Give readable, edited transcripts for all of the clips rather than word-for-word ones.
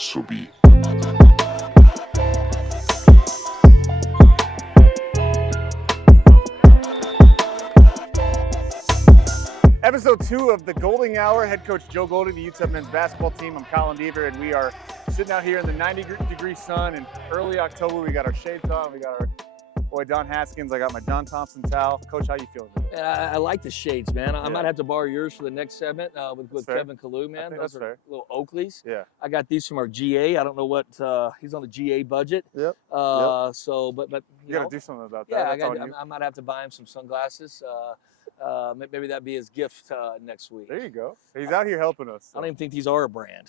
so be it. Episode 2 of the Golding Hour. Head coach Joe Golding, the UTEP men's basketball team. I'm Colin Deaver, and we are sitting out here in the 90-degree sun in early October. We got our shades on. We got our boy Don Haskins. I got my John Thompson towel. Coach, how you feeling today? I like the shades, man. I might have to borrow yours for the next segment with Kevin Kalu, man. Those are fair. Little Oakleys. Yeah. I got these from our GA. I don't know what he's on the GA budget. Yep. So, but you got to do something about that. Yeah, I might have to buy him some sunglasses. Maybe that'd be his gift next week. There you go. He's out here helping us. So. I don't even think these are a brand.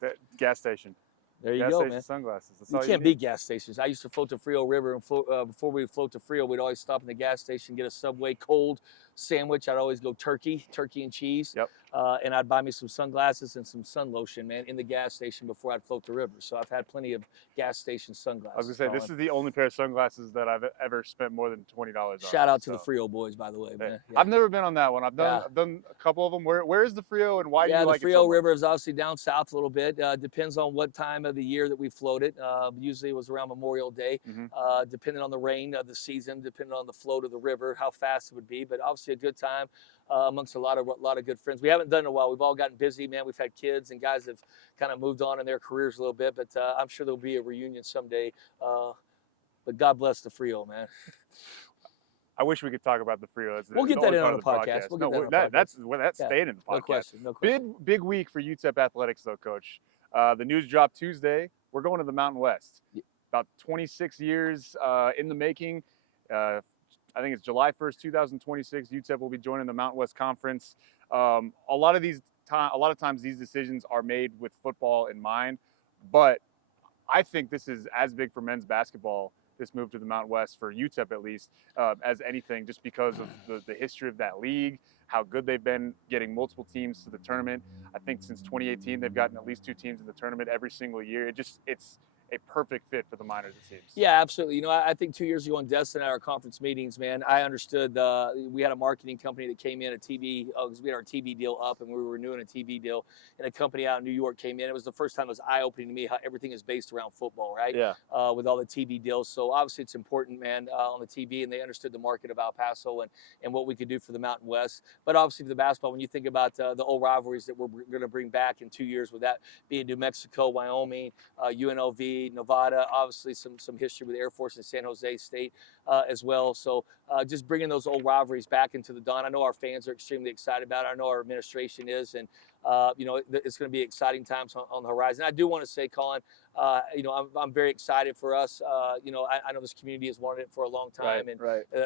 That gas station. There you gas go, station man. Sunglasses. You can't beat gas stations. I used to float to Frio River, and before we would float to Frio, we'd always stop in the gas station, get a Subway cold sandwich. I'd always go turkey and cheese. Yep. And I'd buy me some sunglasses and some sun lotion, man, in the gas station before I'd float the river. So I've had plenty of gas station sunglasses. I was going to say, this is the only pair of sunglasses that I've ever spent more than $20 on. Shout out to the Frio boys, by the way, man. Yeah. I've never been on that one. I've done a couple of them. Where is the Frio, and why do you like it so much? Yeah, the Frio River is obviously down south a little bit. Depends on what time of the year that we floated. Usually it was around Memorial Day, depending on the rain of the season, depending on the flow of the river, how fast it would be. But obviously a good time amongst a lot of good friends. We haven't done it in a while. We've all gotten busy, man. We've had kids, and guys have kind of moved on in their careers a little bit. But I'm sure there'll be a reunion someday. But God bless the Frio, man. I wish we could talk about the Frio. We'll get that in on the podcast. That's staying in the podcast. No question. No question. Big week for UTEP athletics, though, Coach. The news dropped Tuesday. We're going to the Mountain West. About 26 years in the making. I think it's July 1st, 2026. UTEP will be joining the Mountain West Conference. A lot of times these decisions are made with football in mind, but I think this is as big for men's basketball, this move to the Mountain West, for UTEP at least, as anything, just because of the history of that league, how good they've been getting multiple teams to the tournament. I think since 2018, they've gotten at least 2 teams in the tournament every single year. It's a perfect fit for the minors, it seems. Yeah, absolutely. You know, I think 2 years ago in Destin at our conference meetings, man, I understood we had a marketing company that came in, a TV, because we had our TV deal up and we were renewing a TV deal, and a company out in New York came in. It was the first time it was eye-opening to me how everything is based around football, right? Yeah. With all the TV deals. So obviously it's important, man, on the TV, and they understood the market of El Paso and what we could do for the Mountain West. But obviously for the basketball, when you think about the old rivalries that we're going to bring back in 2 years, with that being New Mexico, Wyoming, UNLV, Nevada, obviously some history with Air Force and San Jose State as well. So just bringing those old rivalries back into the dawn. I know our fans are extremely excited about it. I know our administration is, and you know, it's going to be exciting times on the horizon. I do want to say, Colin, you know, I'm very excited for us. You know, I know this community has wanted it for a long time,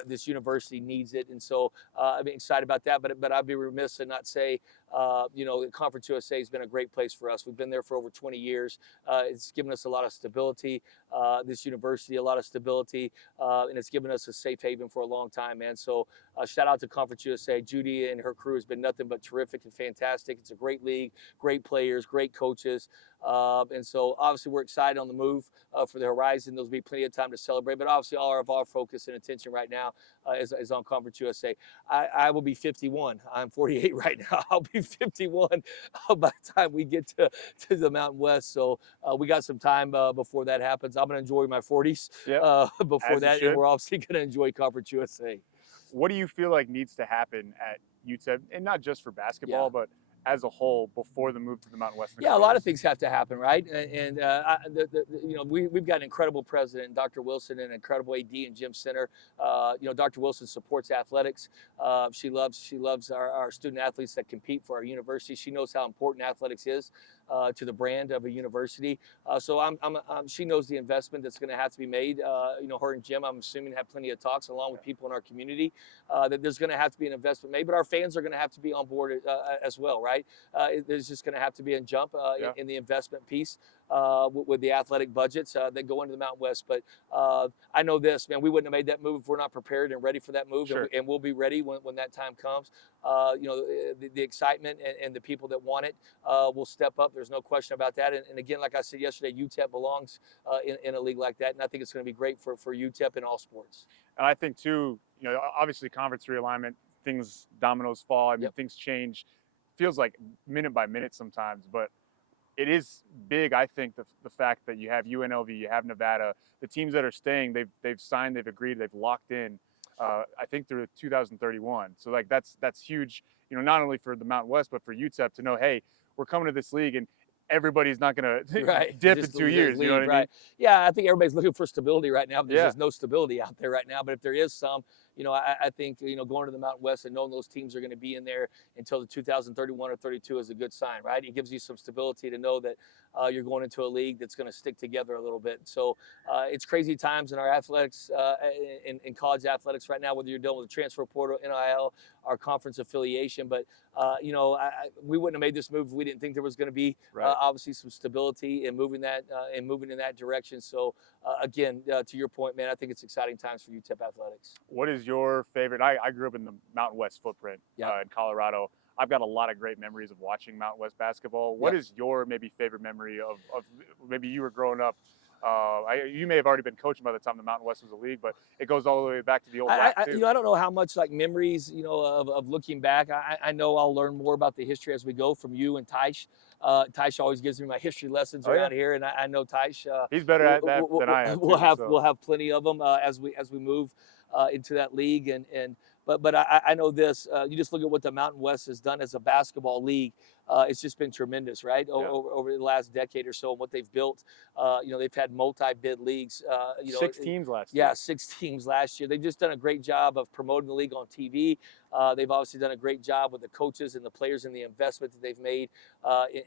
this university needs it, and so I'm excited about that. But I'd be remiss to not say, you know, Conference USA has been a great place for us. We've been there for over 20 years. It's given us a lot of stability. This university, a lot of stability, and it's given us a safe haven for a long time, man. So shout out to Conference USA. Judy and her crew has been nothing but terrific and fantastic. It's a great league, great players, great coaches. And so obviously we're excited on the move for the horizon. There'll be plenty of time to celebrate, but obviously all of our focus and attention right now is on Conference USA. I will be 51. I'm 48 right now. I'll be 51 by the time we get to the Mountain West. So we got some time before that happens. I'm going to enjoy my 40s before that, and we're obviously going to enjoy Conference USA. What do you feel like needs to happen at UTEP, and not just for basketball, but as a whole, before the move to the Mountain West? Yeah, a lot of things have to happen, right? And you know, we've got an incredible president, Dr. Wilson, and an incredible AD and Jim Center. You know, Dr. Wilson supports athletics. She loves our student athletes that compete for our university. She knows how important athletics is to the brand of a university. So she knows the investment that's going to have to be made. You know, her and Jim, I'm assuming, have plenty of talks along with people in our community that there's going to have to be an investment made, but our fans are going to have to be on board as well, right? There's just going to have to be a jump in the investment piece with the athletic budgets that go into the Mountain West. But I know this, man, we wouldn't have made that move if we're not prepared and ready for that move. Sure. And we'll be ready when that time comes. You know, the excitement and the people that want it will step up. There's no question about that. And again, like I said yesterday, UTEP belongs in a league like that. And I think it's going to be great for UTEP in all sports. And I think, too, you know, obviously conference realignment, dominoes fall. I mean, things change. Feels like minute by minute sometimes, but it is big, I think, the fact that you have UNLV, you have Nevada, the teams that are staying, they've signed, they've agreed, they've locked in. I think through 2031. So like that's huge. You know, not only for the Mountain West, but for UTEP to know, hey, we're coming to this league, and everybody's not going to Right. dip Just in 2 years. leave, You know what I mean? right. Yeah, I think everybody's looking for stability right now, but there's Yeah. just no stability out there right now. But if there is some, I think, going to the Mountain West and knowing those teams are going to be in there until the 2031 or 32 is a good sign, right? It gives you some stability to know that you're going into a league that's going to stick together a little bit. So it's crazy times in our athletics, in college athletics right now, whether you're dealing with the transfer portal, NIL, our conference affiliation. But, we wouldn't have made this move if we didn't think there was going to be obviously some stability and moving in that direction. So again, to your point, man, I think it's exciting times for UTEP athletics. What is your favorite? I grew up in the Mountain West footprint in Colorado. I've got a lot of great memories of watching Mountain West basketball. What is your maybe favorite memory of maybe you were growing up? You may have already been coaching by the time the Mountain West was a league, but it goes all the way back to the old WAC too. I don't know how much like memories, of looking back. I know I'll learn more about the history as we go from you and Tysh. Tysh always gives me my history lessons around here, and I know Tysh. He's better at that than I am. We'll have plenty of them as we move into that league, but I know this. You just look at what the Mountain West has done as a basketball league. It's just been tremendous, right? Over the last decade or so, and what they've built. They've had multi-bid leagues. 6 teams last year. Yeah, 6 teams last year. They've just done a great job of promoting the league on TV. They've obviously done a great job with the coaches and the players and the investment that they've made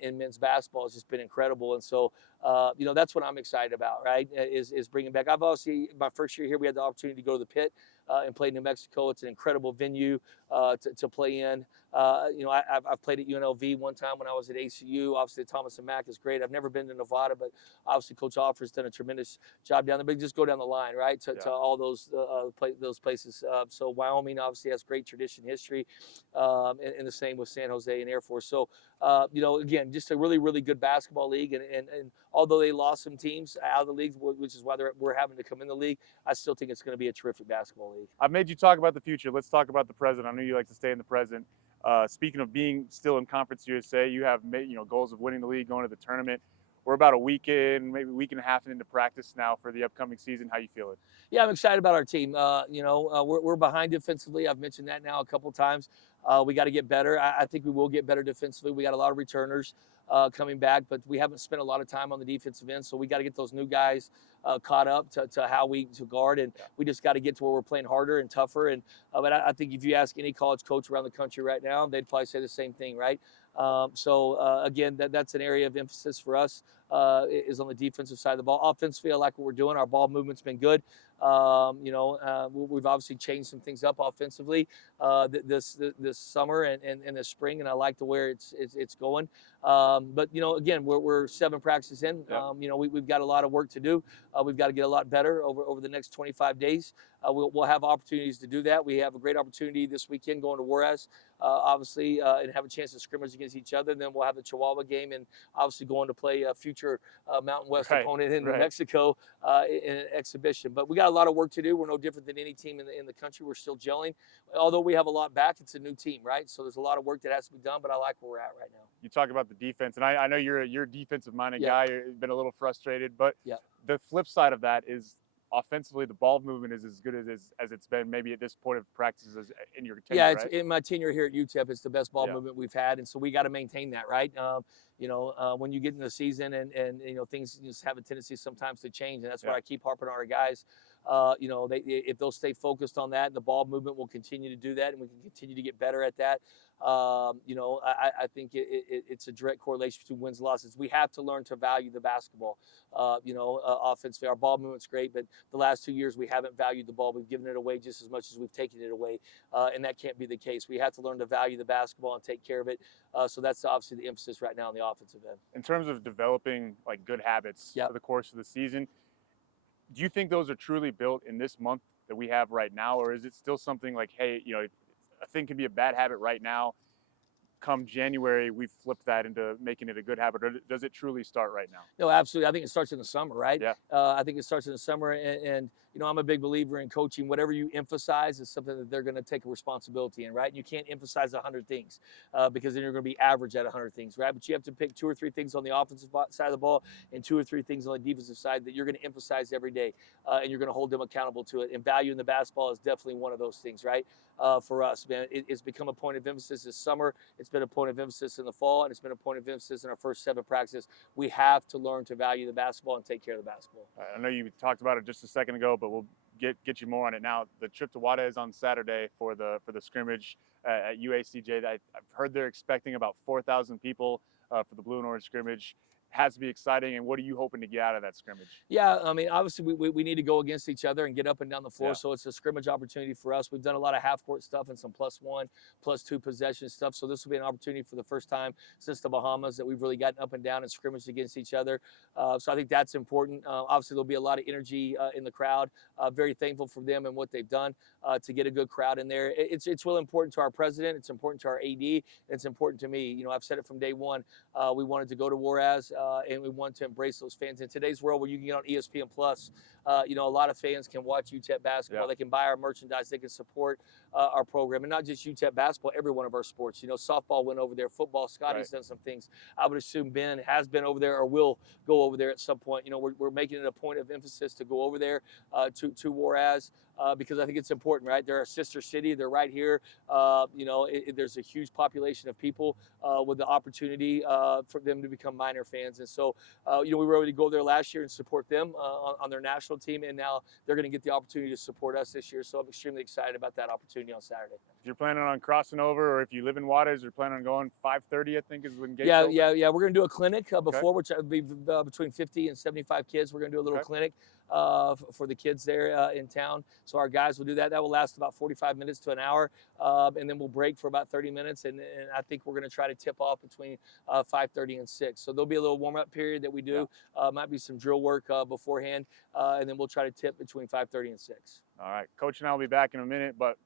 in men's basketball. It's just been incredible. And so, that's what I'm excited about, right? Is bringing back. I've obviously, my first year here, we had the opportunity to go to the Pit and play in New Mexico. It's an incredible venue to play in. I've played at UNLV one time when I was at ACU. Obviously, Thomas and Mack is great. I've never been to Nevada, but obviously Coach Offer's done a tremendous job down there. But just go down the line, right, to all those places. So Wyoming obviously has great tradition, history, and the same with San Jose and Air Force. So, again, just a really, really good basketball league. And although they lost some teams out of the league, which is why we're having to come in the league, I still think it's going to be a terrific basketball league. I've made you talk about the future. Let's talk about the present. I know you like to stay in the present. Speaking of being still in Conference USA, you have goals of winning the league, going to the tournament. We're about a week in, maybe a week and a half into practice now for the upcoming season. How you feeling? Yeah, I'm excited about our team. We're behind defensively. I've mentioned that now a couple of times. We got to get better. I think we will get better defensively. We got a lot of returners coming back, but we haven't spent a lot of time on the defensive end. So we got to get those new guys caught up to how we to guard, and we just got to get to where we're playing harder and tougher. And but I think if you ask any college coach around the country right now, they'd probably say the same thing, right? Again, that's an area of emphasis for us is on the defensive side of the ball. Offensively, I like what we're doing. Our ball movement's been good. We've obviously changed some things up offensively this summer and this spring, and I like the where it's going. But again, we're 7 practices in. We've got a lot of work to do. We've got to get a lot better over the next 25 days. We'll have opportunities to do that. We have a great opportunity this weekend going to Juarez, obviously, and have a chance to scrimmage against each other. Then we'll have the Chihuahua game, and obviously going to play a future Mountain West opponent in New Mexico in an exhibition. But we got a lot of work to do. We're no different than any team in the country. We're still gelling. Although we have a lot back, it's a new team, right? So there's a lot of work that has to be done, but I like where we're at right now. You talk about the defense, and I know you're a defensive-minded guy. You've been a little frustrated, but the flip side of that is offensively, the ball movement is as good as it's been maybe at this point of practices as in your tenure, it's in my tenure here at UTEP, it's the best ball movement we've had, and so we got to maintain that, right? When you get in the season and things just have a tendency sometimes to change, and that's why I keep harping on our guys. If they'll stay focused on that, the ball movement will continue to do that, and we can continue to get better at that. I think it's a direct correlation between wins and losses. We have to learn to value the basketball. Offensively, our ball movement's great, but the last 2 years we haven't valued the ball. We've given it away just as much as we've taken it away, and that can't be the case. We have to learn to value the basketball and take care of it. So that's obviously the emphasis right now on the offensive end. In terms of developing like good habits for the course of the season, do you think those are truly built in this month that we have right now, or is it still something like, hey, a thing can be a bad habit right now, come January, we've flipped that into making it a good habit, or does it truly start right now? No, absolutely. I think it starts in the summer, right? Yeah. I think it starts in the summer, and you know, I'm a big believer in coaching. Whatever you emphasize is something that they're going to take a responsibility in, right? And you can't emphasize 100 things because then you're going to be average at 100 things, right? But you have to pick 2 or 3 things on the offensive side of the ball and 2 or 3 things on the defensive side that you're going to emphasize every day, and you're going to hold them accountable to it. And value in the basketball is definitely one of those things, right? For us, man, it's become a point of emphasis this summer. It's been a point of emphasis in the fall, and it's been a point of emphasis in our first 7 practices. We have to learn to value the basketball and take care of the basketball. I know you talked about it just a second ago, but we'll get you more on it now. The trip to Juarez on Saturday for the scrimmage at UACJ. I've heard they're expecting about 4,000 people for the blue and orange scrimmage. Has to be exciting. And what are you hoping to get out of that scrimmage? Yeah, I mean, obviously we need to go against each other and get up and down the floor. Yeah. So it's a scrimmage opportunity for us. We've done a lot of half court stuff and some +1, +2 possession stuff. So this will be an opportunity for the first time since the Bahamas that we've really gotten up and down and scrimmaged against each other. So I think that's important. Obviously there'll be a lot of energy in the crowd. Very thankful for them and what they've done to get a good crowd in there. It's really important to our president. It's important to our AD. It's important to me. You know, I've said it from day one. We wanted to go to Juarez and we want to embrace those fans. In today's world where you can get on ESPN Plus, you know, a lot of fans can watch UTEP basketball. Yeah. They can buy our merchandise. They can support our program. And not just UTEP basketball, every one of our sports. You know, softball went over there. Football, Scotty's done some things. I would assume Ben has been over there or will go over there at some point. You know, we're making it a point of emphasis to go over there to Juarez. Because I think it's important, right? They're a sister city. They're right here. You know, there's a huge population of people with the opportunity for them to become minor fans. And so, you know, we were able to go there last year and support them on their national team. And now they're going to get the opportunity to support us this year. So I'm extremely excited about that opportunity on Saturday. If you're planning on crossing over, or if you live in Juarez, you're planning on going 5:30, I think is when gates Yeah, open? yeah. We're going to do a clinic before, which would be between 50 and 75 kids. We're going to do a little clinic for the kids there in town. So our guys will do that. That will last about 45 minutes to an hour. And then we'll break for about 30 minutes. And I think we're going to try to tip off between 5:30 and 6. So there'll be a little warm-up period that we do. Might be some drill work beforehand. And then we'll try to tip between 5:30 and 6. All right. Coach and I will be back in a minute, but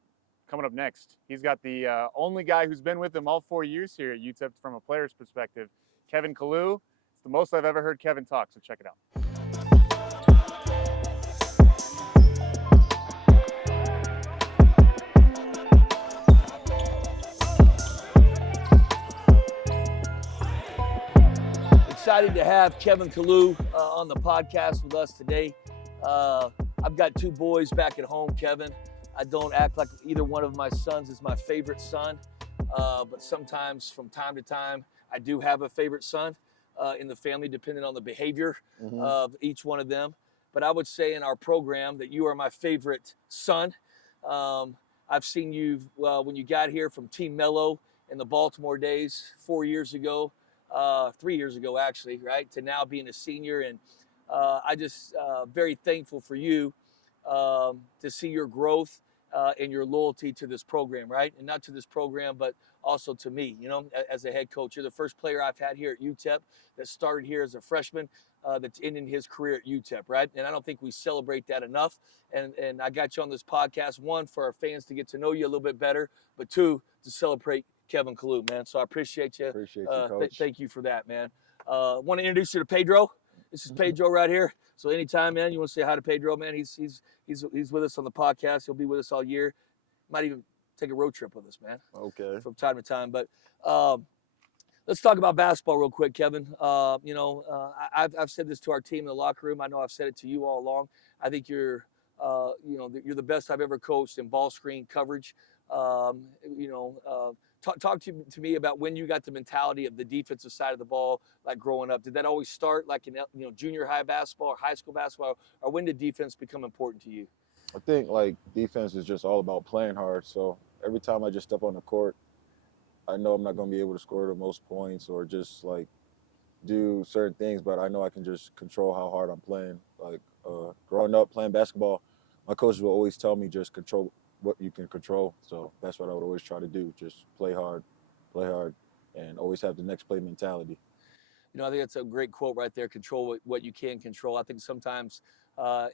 coming up next, he's got the only guy who's been with him all 4 years here at UTEP from a player's perspective, Kevin Kalu. It's the most I've ever heard Kevin talk, so check it out. Excited to have Kevin Kalu on the podcast with us today. I've got 2 boys back at home, Kevin. I don't act like either one of my sons is my favorite son, but sometimes from time to time, I do have a favorite son in the family, depending on the behavior of each one of them. But I would say in our program that you are my favorite son. I've seen you when you got here from Team Mello in the Baltimore days 4 years ago. 3 years ago, actually, right, to now being a senior. And I just very thankful for you to see your growth and your loyalty to this program, right? And not to this program, but also to me, you know, as a head coach. You're the first player I've had here at UTEP that started here as a freshman that's ending his career at UTEP, right? And I don't think we celebrate that enough. And I got you on this podcast, 1, for our fans to get to know you a little bit better, but 2, to celebrate Kevin Kalu, man. So I appreciate you. Appreciate you, Coach. Thank you for that, man. Want to introduce you to Pedro. This is Pedro right here. So anytime, man, you want to say hi to Pedro, man, he's with us on the podcast. He'll be with us all year. Might even take a road trip with us, man. Okay. From time to time. But let's talk about basketball real quick, Kevin. You know, I've said this to our team in the locker room. I know I've said it to you all along. I think you're the best I've ever coached in ball screen coverage. You know, talk to me about when you got the mentality of the defensive side of the ball, like growing up. Did that always start like in junior high basketball or high school basketball, or when did defense become important to you? I think like defense is just all about playing hard. So every time I just step on the court, I know I'm not going to be able to score the most points or just like do certain things, but I know I can just control how hard I'm playing. Like growing up playing basketball, my coaches will always tell me just control what you can control. So that's what I would always try to do. Just play hard, and always have the next play mentality. You know, I think that's a great quote right there. Control what you can control. I think sometimes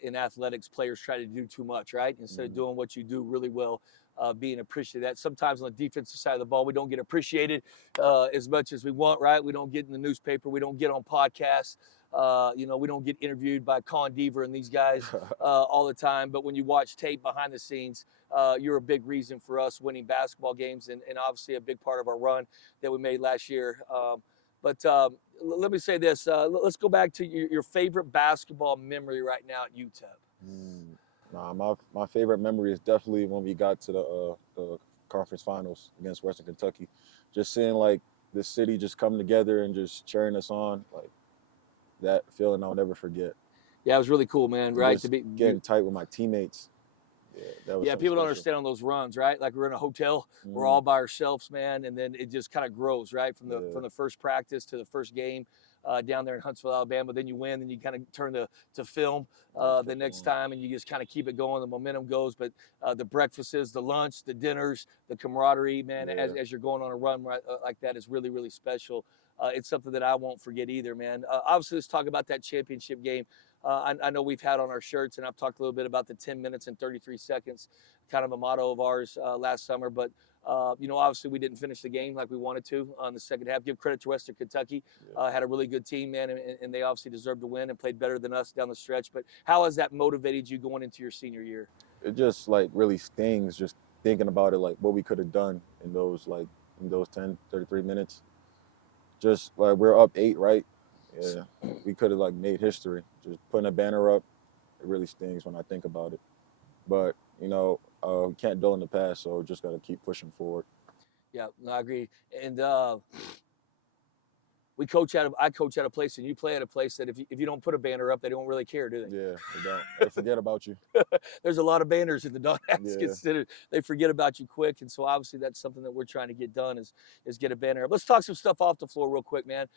in athletics, players try to do too much, right? Instead of doing what you do really well, being appreciated. That sometimes on the defensive side of the ball, we don't get appreciated as much as we want, right? We don't get in the newspaper. We don't get on podcasts. We don't get interviewed by Colin Deaver and these guys all the time. But when you watch tape behind the scenes, you're a big reason for us winning basketball games, and obviously a big part of our run that we made last year. But let me say this. Let's go back to your favorite basketball memory right now at UTEP. Nah, my favorite memory is definitely when we got to the conference finals against Western Kentucky. Just seeing like the city just come together and just cheering us on, like that feeling I'll never forget. Yeah, it was really cool, man. And Right, just to be getting tight with my teammates. Yeah, that was Yeah, something people don't special. understand on those runs, right? Like we're in a hotel, we're all by ourselves, man, and then it just kind of grows, right? From the first practice to the first game down there in Huntsville, Alabama. Then you win, then you kind of turn to film the next time, and you just kind of keep it going. The momentum goes, but the breakfasts, the lunch, the dinners, the camaraderie, man, as you're going on a run like that is really, really special. It's something that I won't forget either, man. Obviously, let's talk about that championship game. I know we've had on our shirts, and I've talked a little bit about the 10 minutes and 33 seconds, kind of a motto of ours last summer. But, obviously we didn't finish the game like we wanted to on the second half. Give credit to Western Kentucky. Had a really good team, man, and they obviously deserved to win and played better than us down the stretch. But how has that motivated you going into your senior year? It just like really stings just thinking about it, like what we could have done in those 10, 33 minutes. Just like we're up 8, right? Yeah, we could have like made history. Just putting a banner up, it really stings when I think about it. But we can't dwell in the past, so just got to keep pushing forward. Yeah, no, I agree. And I coach at a place, and you play at a place that if you don't put a banner up, they don't really care, do they? Yeah, they don't. They forget about you. There's a lot of banners in the doghouse Yeah. considered. They forget about you quick, and so obviously that's something that we're trying to get done is get a banner up. Let's talk some stuff off the floor real quick, man.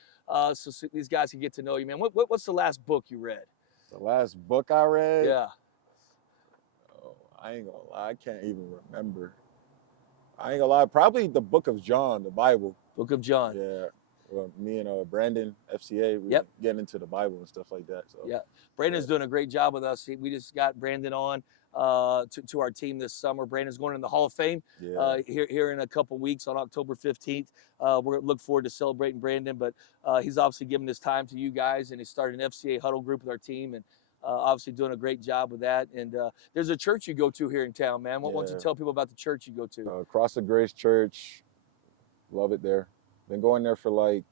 So these guys can get to know you, man. What's the last book you read? The last book I read. Yeah. Oh, I ain't gonna lie, I can't even remember. I ain't gonna lie, probably the Book of John, the Bible. Book of John. Yeah. Well, me and Brandon, FCA, we getting into the Bible and stuff like that. So yeah, Brandon's doing a great job with us. We just got Brandon on to our team this summer. Brandon's going in the Hall of Fame here in a couple weeks on October 15th. We're going to look forward to celebrating Brandon, but he's obviously giving his time to you guys, and he started an FCA huddle group with our team, and obviously doing a great job with that. And there's a church you go to here in town, man. Why don't you tell people about the church you go to? Cross of Grace Church. Love it there. Been going there for like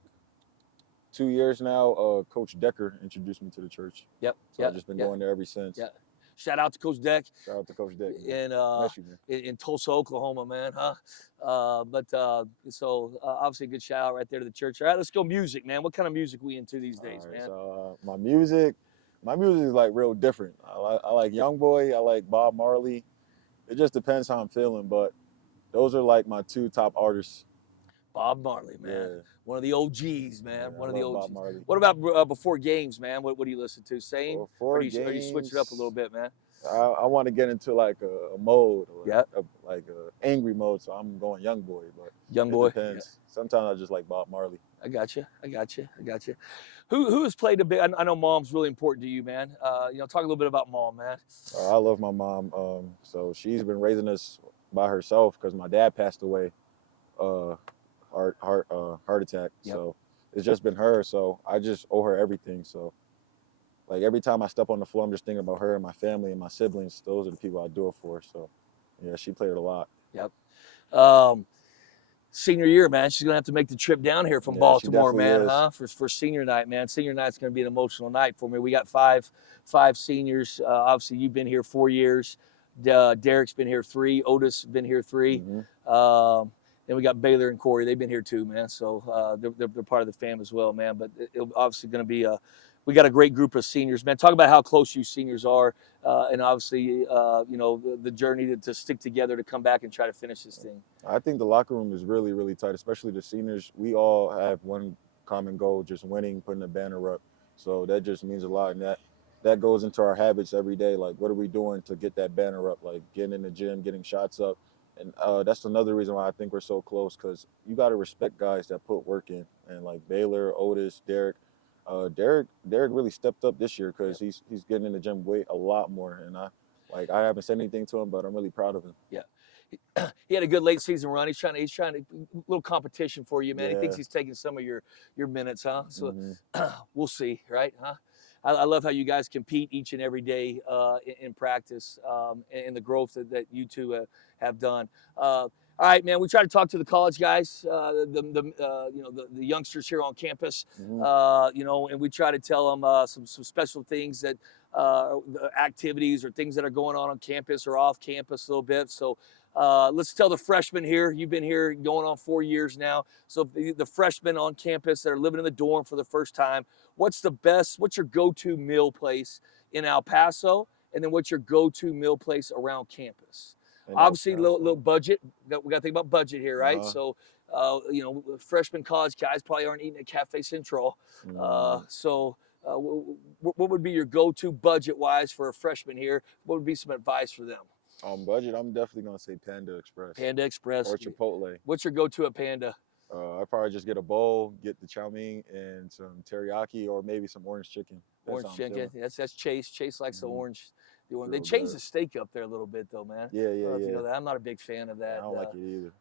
2 years now. Coach Decker introduced me to the church. Yep. So I've just been going there ever since. Yeah. Shout out to Coach Deck. Shout out to Coach Deck. In Tulsa, Oklahoma, man, huh? Obviously a good shout out right there to the church. All right, let's go music, man. What kind of music we into these days, man? So my music is like real different. I like YoungBoy. I like Bob Marley. It just depends how I'm feeling, but those are like my 2 top artists. Bob Marley, man. Yeah. One of the OGs, man. Yeah, One of the OGs. Bob Marley. What about before games, man? What do you listen to? Same? Before games, or you switch it up a little bit, man? I want to get into like a mode, or like a angry mode, so I'm going YoungBoy. But YoungBoy. Depends. Yeah. Sometimes I just like Bob Marley. I got you. Who has played a big? I know Mom's really important to you, man. Talk a little bit about Mom, man. I love my mom. So she's been raising us by herself because my dad passed away. Heart attack. Yep. So it's just been her. So I just owe her everything. So like every time I step on the floor, I'm just thinking about her and my family and my siblings. Those are the people I do it for. So yeah, she played a lot. Yep. Senior year, man. She's gonna have to make the trip down here from Baltimore, man, huh? For senior night, man. Senior night's gonna be an emotional night for me. We got five seniors. Obviously, you've been here 4 years. Derek's been here 3. Otis been here 3. Mm-hmm. Then we got Baylor and Corey. They've been here too, man. So they're part of the fam as well, man. But it's obviously going to be we got a great group of seniors, man. Talk about how close you seniors are, and obviously, the journey to stick together to come back and try to finish this thing. I think the locker room is really, really tight, especially the seniors. We all have one common goal, just winning, putting the banner up. So that just means a lot, and that goes into our habits every day. Like, what are we doing to get that banner up? Like, getting in the gym, getting shots up. And that's another reason why I think we're so close, because you got to respect guys that put work in. And like Baylor, Otis, Derek, Derek really stepped up this year because he's getting in the gym weight a lot more, and I haven't said anything to him, but I'm really proud of him. Yeah. He had a good late season run. He's trying to little competition for you, man. He thinks Yeah. he's taking some of your minutes, huh? So Mhm. we'll see, right? Huh? I love how you guys compete each and every day in practice and the growth that you two have done. All right, man. We try to talk to the college guys, the youngsters here on campus, Mhm. and we try to tell them some special things that the activities or things that are going on campus or off campus a little bit. So let's tell the freshmen here. You've been here going on 4 years now. So the freshmen on campus that are living in the dorm for the first time, what's your go-to meal place in El Paso? And then what's your go-to meal place around campus? And El Obviously, little Paso. budget. We got to think about budget here, right? Uh-huh. So, freshman college guys probably aren't eating at Cafe Central. Mm. What would be your go-to budget-wise for a freshman here? What would be some advice for them? On budget, I'm definitely gonna say Panda Express Panda Express. or Chipotle. What's your go-to at Panda? I'd probably just get a bowl, get the chow mein and some teriyaki, or maybe some orange chicken. That's Orange how I'm chicken. feeling. That's Chase. Chase likes the Mhm. orange. It's They real changed good. the steak up there a little bit though, man. Yeah, I don't yeah, know if you yeah. know that. I'm not a big fan of I that. don't like it either.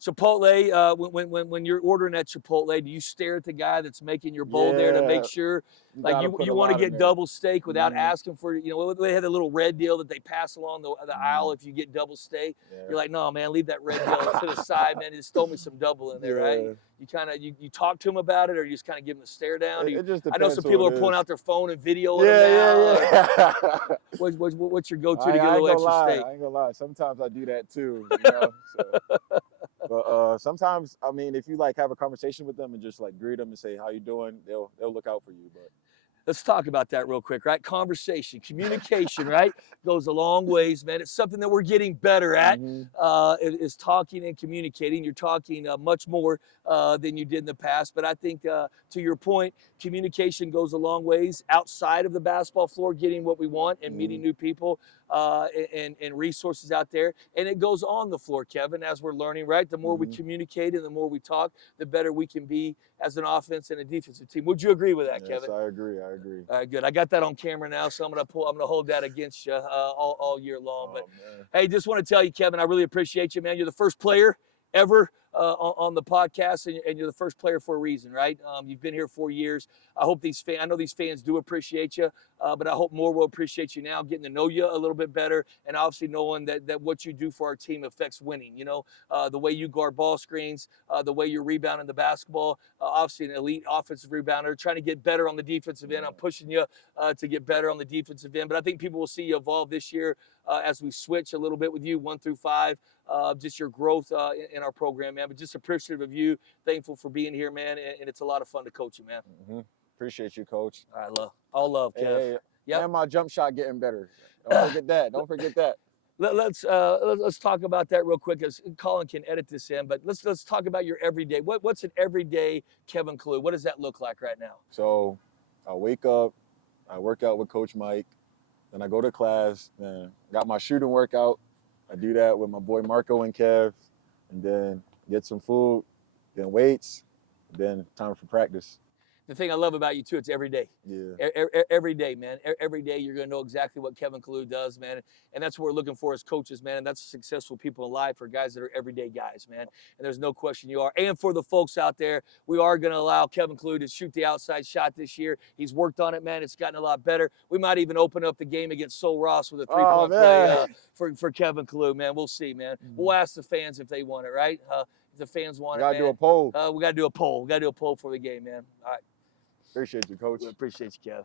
Chipotle. When you're ordering at Chipotle, do you stare at the guy that's making your bowl there to make Yeah, sure, you like gotta put you a want to lot in get there. double steak without Mhm. asking for, they had a little red deal that they pass along the aisle if you get double steak. Yeah. You're like, no, man, leave that red deal to the side, man. Just throw me some double in there, right? Yeah. You kind of you talk to him about it, or you just kind of give him a stare down. Do you, It just I know depends some who people it are pulling is. out their phone and videoing them now. Yeah, yeah. What's your go-to I to get a ain't little gonna extra lie. steak? I ain't gonna lie. Sometimes I do that too. So. But sometimes, I mean, if you like have a conversation with them and just like greet them and say how you doing, they'll look out for you. But Let's talk about that real quick, right? Conversation, communication, right? Goes a long ways, man. It's something that we're getting better at, Mhm. is talking and communicating. You're talking much more than you did in the past. But I think, to your point, communication goes a long ways outside of the basketball floor, getting what we want and meeting new people and resources out there. And it goes on the floor, Kevin, as we're learning, right? The more we Mhm. communicate and the more we talk, the better we can be as an offense and a defensive team. Would you agree with that, Yes, Kevin? I agree. I agree. All right, good. I got that on camera now, so I'm gonna hold that against you all year long. But Oh man. hey, just want to tell you, Kevin, I really appreciate you, man. You're the first player ever on the podcast, and you're the first player for a reason, right? You've been here 4 years. I know these fans do appreciate you, but I hope more will appreciate you now, getting to know you a little bit better, and obviously knowing that what you do for our team affects winning. The way you guard ball screens, the way you're rebounding the basketball. Obviously, an elite offensive rebounder, trying to get better on the defensive end. I'm pushing you to get better on the defensive end, but I think people will see you evolve this year as we switch a little bit with you, 1 through 5. Just your growth in our program, man. But just appreciative of you, thankful for being here, man. And it's a lot of fun to coach you, man. Mhm. Appreciate you, Coach. All love, Kev. Hey, Yep. and my jump shot getting better. Don't forget that. Don't forget that. Let's talk about that real quick, as Colin can edit this in. But let's talk about your everyday. What's an everyday Kevin Kalu? What does that look like right now? So I wake up, I work out with Coach Mike, then I go to class, then got my shooting workout. I do that with my boy Marco and Kev, and then get some food, then weights, then time for practice. The thing I love about you too, it's every day. Yeah. Every day, man. Every day you're going to know exactly what Kevin Kalu does, man. And that's what we're looking for as coaches, man. And that's successful people in life are guys that are everyday guys, man. And there's no question you are. And for the folks out there, we are going to allow Kevin Kalu to shoot the outside shot this year. He's worked on it, man. It's gotten a lot better. We might even open up the game against Sol Ross with a three-point play for Kevin Kalu, man. We'll see, man. We'll ask the fans if they want it, right? If the fans want it, man. Gotta do a poll. We got to do a poll. We got to do a poll for the game, man. All right. Appreciate you, Coach. We appreciate you, Kev.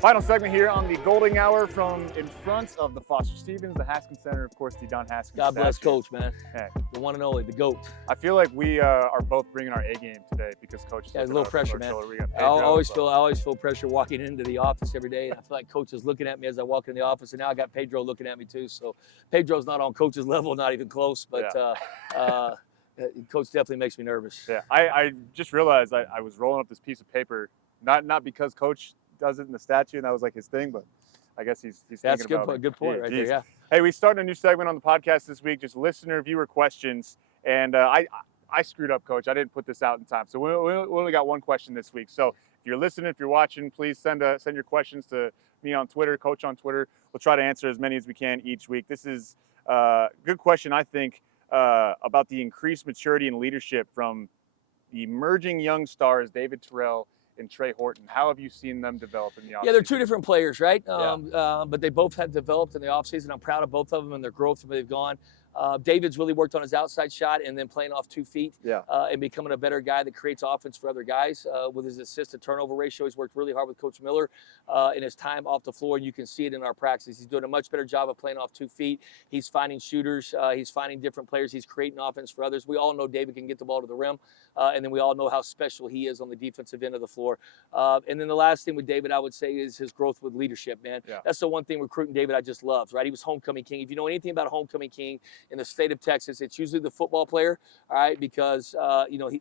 Final segment here on the Golding Hour from in front of the Foster Stevens, the Haskins Center, of course, the Don Haskins God bless statue. Coach, man. Hey. The one and only, the GOAT. I feel like we are both bringing our A game today because Coach is Yeah, there's a looking little out pressure, our man. shoulder. We got I Pedro, always feel pressure walking into the office every day. And I feel like Coach is looking at me as I walk in the office, and now I got Pedro looking at me too. So Pedro's not on Coach's level, not even close, but Coach definitely makes me nervous. Yeah, I just realized I was rolling up this piece of paper, not because Coach does it in the statue, and that was like his thing. But I guess he's That's thinking about it. good point Yeah, right geez. there. Yeah. Hey, we started a new segment on the podcast this week, just listener viewer questions, and I screwed up, Coach. I didn't put this out in time, so we only got one question this week. So if you're listening, if you're watching, please send your questions to me on Twitter, Coach on Twitter. We'll try to answer as many as we can each week. This is a good question, I think, about the increased maturity and leadership from the emerging young stars, David Terrell and Trey Horton. How have you seen them develop in the offseason? Yeah, they're two different players, right? Yeah. But they both have developed in the offseason. I'm proud of both of them and their growth where they've gone. David's really worked on his outside shot and then playing off 2 feet and becoming a better guy that creates offense for other guys. With his assist to turnover ratio, he's worked really hard with Coach Miller in his time off the floor, and you can see it in our practice. He's doing a much better job of playing off 2 feet. He's finding shooters. He's finding different players. He's creating offense for others. We all know David can get the ball to the rim, and then we all know how special he is on the defensive end of the floor. And then the last thing with David, I would say, is his growth with leadership, man. Yeah. That's the one thing recruiting David I just loved, right? He was homecoming king. If you know anything about a homecoming king in the state of Texas, it's usually the football player, all right, because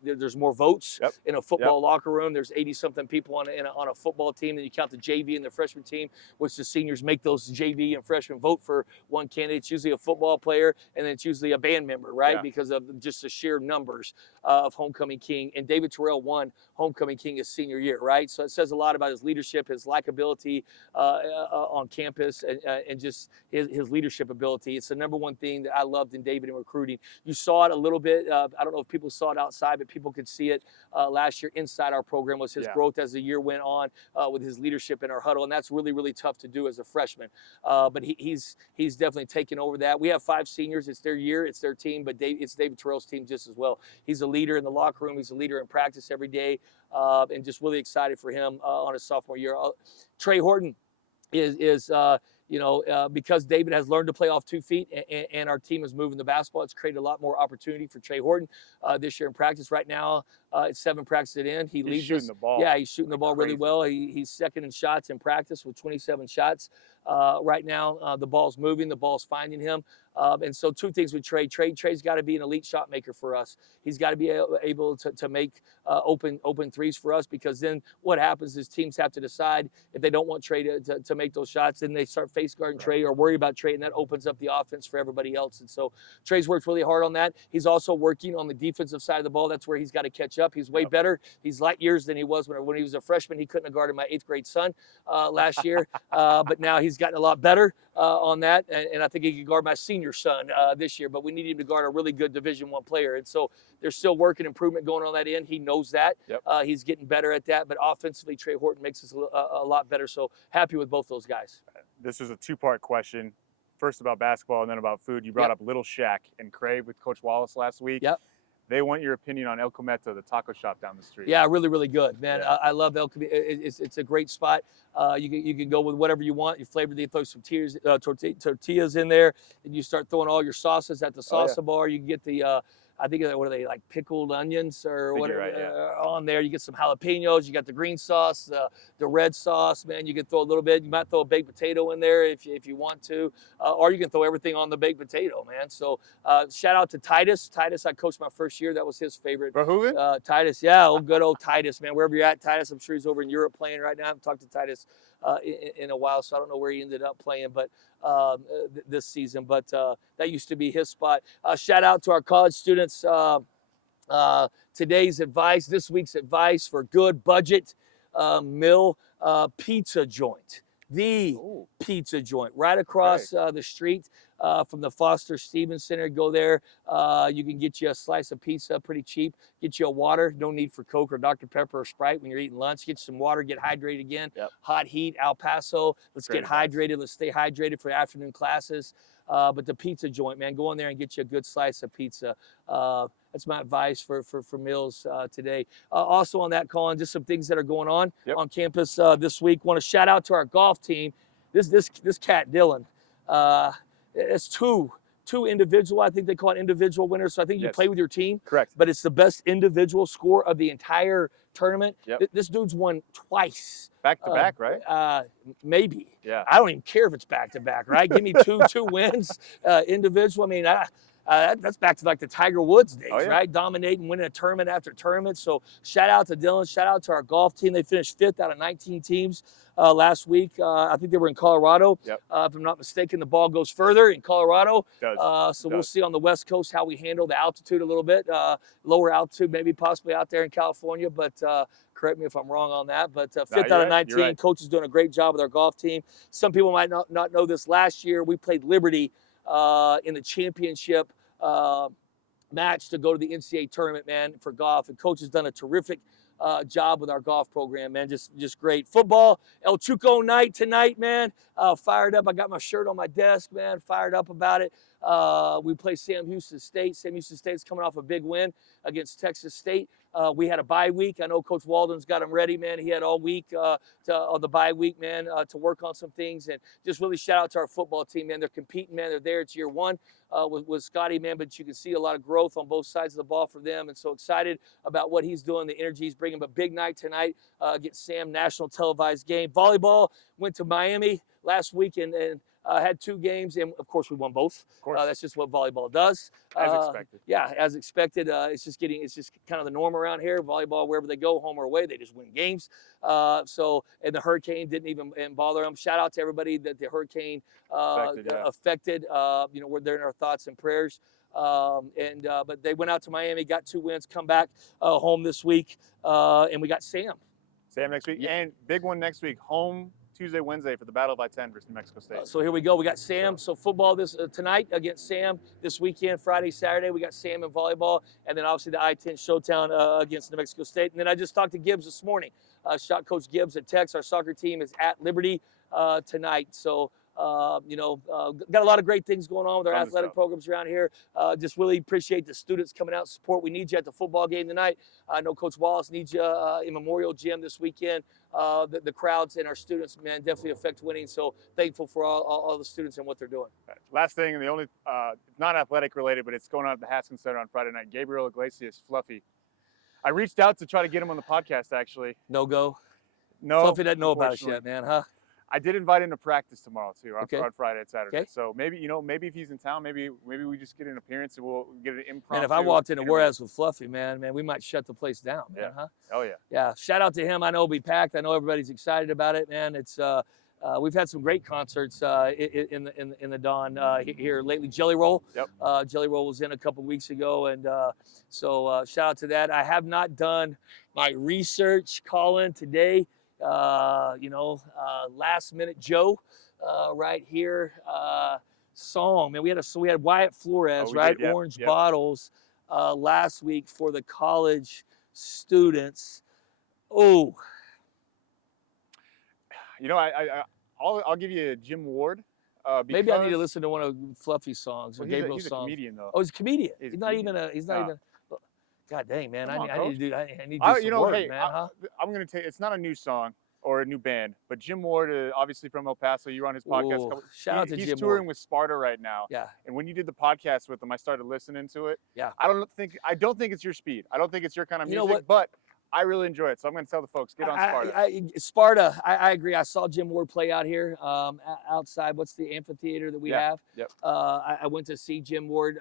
there's more votes in a football locker room. There's 80-something people on a football team, and you count the JV and the freshman team, which the seniors make those JV and freshmen vote for one candidate. It's usually a football player, and then it's usually a band member, right, because of just the sheer numbers of homecoming king. And David Terrell won homecoming king his senior year, right? So it says a lot about his leadership, his likability on campus, and just his leadership ability. It's the number one thing that I loved in David in recruiting. You saw it a little bit. I don't know if people saw it outside, but people could see it last year inside our program was his growth as the year went on with his leadership in our huddle. And that's really, really tough to do as a freshman. But he's definitely taken over that. We have 5 seniors. It's their year. It's their team. But it's David Terrell's team just as well. He's a leader in the locker room. He's a leader in practice every day. And just really excited for him on his sophomore year. Trey Horton is because David has learned to play off 2 feet and our team is moving the basketball, it's created a lot more opportunity for Trey Horton this year in practice. Right now, it's 7 practices in. He's leads shooting the ball. Yeah, he's shooting the ball really well. He's second in shots in practice with 27 shots. Right now, the ball's moving, the ball's finding him. And so 2 things with Trey. Trey's got to be an elite shot maker for us. He's got to be able to make open threes for us, because then what happens is teams have to decide if they don't want Trey to make those shots, then they start face guarding Trey or worry about Trey, and that opens up the offense for everybody else. And so Trey's worked really hard on that. He's also working on the defensive side of the ball. That's where he's got to catch up. He's way better. He's light years than he was when he was a freshman. He couldn't have guarded my 8th grade son last year, but now he's gotten a lot better on that, and I think he can guard my senior son this year. But we need him to guard a really good Division I player, and so there's still work and improvement going on that end. He knows that. He's getting better at that, but offensively, Trey Horton makes us a lot better. So happy with both those guys. This is a 2-part question. First about basketball and then about food. You brought up Little Shack and Crave with Coach Wallace last week. They want your opinion on El Cometa, the taco shop down the street. Yeah, really, really good, man. I love El Cometa. It's a great spot. You can go with whatever you want. You flavor, they throw some tortillas in there, and you start throwing all your sauces at the salsa bar. You can get the I think, what are they, like pickled onions or whatever on there. You get some jalapenos. You got the green sauce, the red sauce, man. You can throw a little bit. You might throw a baked potato in there if you want to, or you can throw everything on the baked potato, man. So shout out to Titus. Titus, I coached my first year. That was his favorite. Verhoeven? Titus, yeah, good old Titus, man. Wherever you're at, Titus, I'm sure he's over in Europe playing right now. I haven't talked to Titus in a while, so I don't know where he ended up playing, but this season. But that used to be his spot. Shout out to our college students. Today's advice, this week's advice for good budget meal pizza joint. The pizza joint right across the street from the Foster Stevens Center. Go there. You can get you a slice of pizza pretty cheap. Get you a water. No need for Coke or Dr. Pepper or Sprite when you're eating lunch. Get you some water. Get hydrated again. Hot heat, El Paso. Let's get hydrated. Let's stay hydrated for afternoon classes. But the pizza joint, man, go in there and get you a good slice of pizza. That's my advice for meals today. Also on that, Colin, just some things that are going on on campus this week. Want to shout out to our golf team. This cat, Dylan, it's two individual, I think they call it individual winners. So I think you play with your team. Correct. But it's the best individual score of the entire tournament. This dude's won twice. Back to back, right? Maybe. Yeah. I don't even care if it's back to back, right? Give me two wins individual. I mean, That's back to like the Tiger Woods days, Oh, yeah. right? Dominating, winning a tournament after tournament. So shout out to Dylan. Shout out to our golf team. They finished 5th out of 19 teams last week. I think they were in Colorado. Yep. If I'm not mistaken, the ball goes further in Colorado. It does. So we'll see on the West Coast how we handle the altitude a little bit. Lower altitude, maybe possibly out there in California, but correct me if I'm wrong on that. But 5th out of 19, right. Coach is doing a great job with our golf team. Some people might not know this. Last year, we played Liberty in the championship match to go to the NCAA tournament, man, for golf. And Coach has done a terrific job with our golf program, man. Just great. Football, El Chuco night tonight, man. Fired up. I got my shirt on my desk, man. Fired up about it. We play Sam Houston State. Sam Houston State's coming off a big win against Texas State. We had a bye week. I know Coach Walden's got him ready, man. He had all week on the bye week, man, to work on some things. And just really shout out to our football team, man. They're competing, man. They're there. It's year one with Scotty, man. But you can see a lot of growth on both sides of the ball for them. And so excited about what he's doing, the energy he's bringing. But big night tonight against Sam, national televised game. Volleyball went to Miami last week and had 2 games, and of course we won both. Of course. That's just what volleyball does. As expected. Yeah, as expected. It's just kind of the norm around here. Volleyball, wherever they go, home or away, they just win games. And the hurricane didn't even bother them. Shout out to everybody that the hurricane affected. They're in our thoughts and prayers. But they went out to Miami, got 2 wins, come back home this week, and we got Sam. Sam next week, Yeah. and big one next week. Home Tuesday, Wednesday for the Battle of I-10 versus New Mexico State. So here we go. We got Sam. So football this tonight against Sam. This weekend, Friday, Saturday, we got Sam in volleyball, and then obviously the I-10 showdown against New Mexico State. And then I just talked to Gibbs this morning. Shot Coach Gibbs at Tex. Our soccer team is at Liberty tonight. So. Got a lot of great things going on with our athletic programs around here. Just really appreciate the students coming out to support. We need you at the football game tonight. I know Coach Wallace needs you in Memorial Gym this weekend. The crowds and our students, man, definitely affect winning. So thankful for all the students and what they're doing. Last thing, and the only, it's not athletic related, but it's going on at the Haskins Center on Friday night. Gabriel Iglesias, Fluffy. I reached out to try to get him on the podcast, actually. No go? No. Fluffy doesn't know about it yet, man, huh? I did invite him to practice tomorrow too, on Friday and Saturday. Okay. So maybe if he's in town, maybe we just get an appearance and we'll get an impromptu. Man, if I walked into Juarez with Fluffy, man, we might shut the place down, man, huh? Oh yeah. Yeah. Shout out to him. I know it'll be packed. I know everybody's excited about it, man. It's we've had some great concerts in the Dawn here lately. Jelly Roll. Yep. Jelly Roll was in a couple weeks ago, and so shout out to that. I have not done my research, Colin, today. Last minute Joe right here song, man. We had Wyatt Flores, right? Did, yep, Orange yep. Bottles last week for the college students. Oh, I'll give you Jim Ward. maybe I need to listen to one of Fluffy's songs or Well, Gabriel's he's a songs. Comedian though. Oh, he's a comedian. He's He's a not comedian. even. He's not even. God dang, man! Come on, I need to do. I need to do I- some work, hey, man. Huh? I'm gonna take. It's not a new song or a new band, but Jim Ward, obviously from El Paso. You were on his podcast. Ooh, shout out to He's Jim touring Ward. with Sparta right now. Yeah. And when you did the podcast with him, I started listening to it. Yeah. I don't think it's your speed. I don't think it's your kind of You music. know what? But I really enjoy it, so I'm gonna tell the folks get on Sparta. Sparta. I agree. I saw Jim Ward play out here outside. What's the amphitheater that we have? Yep. I went to see Jim Ward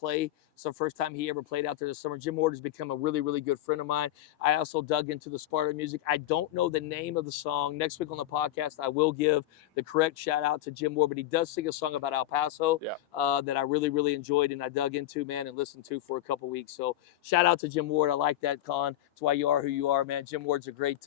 play. It's the first time he ever played out there this summer. Jim Ward has become a really, really good friend of mine. I also dug into the Sparta music. I don't know the name of the song. Next week on the podcast, I will give the correct shout out to Jim Ward, but he does sing a song about El Paso that I really, really enjoyed and I dug into, man, and listened to for a couple weeks. So shout out to Jim Ward. I like that, Con. It's why you are who you are, man. Jim Ward's a great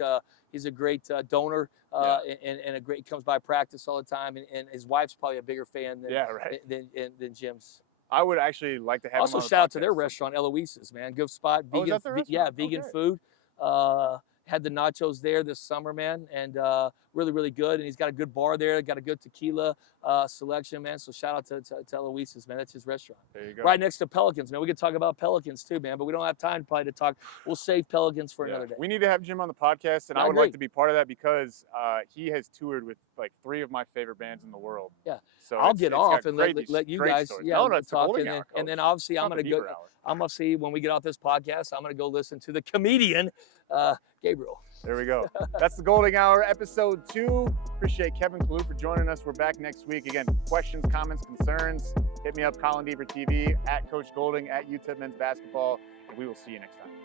he's a great donor and a great, comes by practice all the time. And his wife's probably a bigger fan than Jim's. I would actually like to have Also, him on shout out the to their podcast. restaurant, Eloise's, man. Good spot. Oh, is Vegan, that the restaurant? yeah, vegan Okay. food. Had the nachos there this summer, man, and really, really good. And he's got a good bar there. Got a good tequila selection, man. So shout out to Eloise's, man. That's his restaurant. There you go. Right next to Pelicans, man. We could talk about Pelicans too, man, but we don't have time probably to talk. We'll save Pelicans for another day. We need to have Jim on the podcast, and I I would agree. like to be part of that because he has toured with like 3 of my favorite bands in the world. Yeah. So I'll it's get got off and great let you great guys stories. yeah, No, it's the talk, golden and hour, then coach. obviously It's I'm not gonna the go. Deaver hour. I'm gonna see when we get off this podcast. I'm gonna go listen to the comedian Gabriel. There we go. That's the Golden Hour, episode 2. Appreciate Kevin Kalu for joining us. We're back next week. Again, questions, comments, concerns, Hit me up, Colin Deaver TV, at Coach Golding, at UTEP Men's Basketball, and we will see you next time.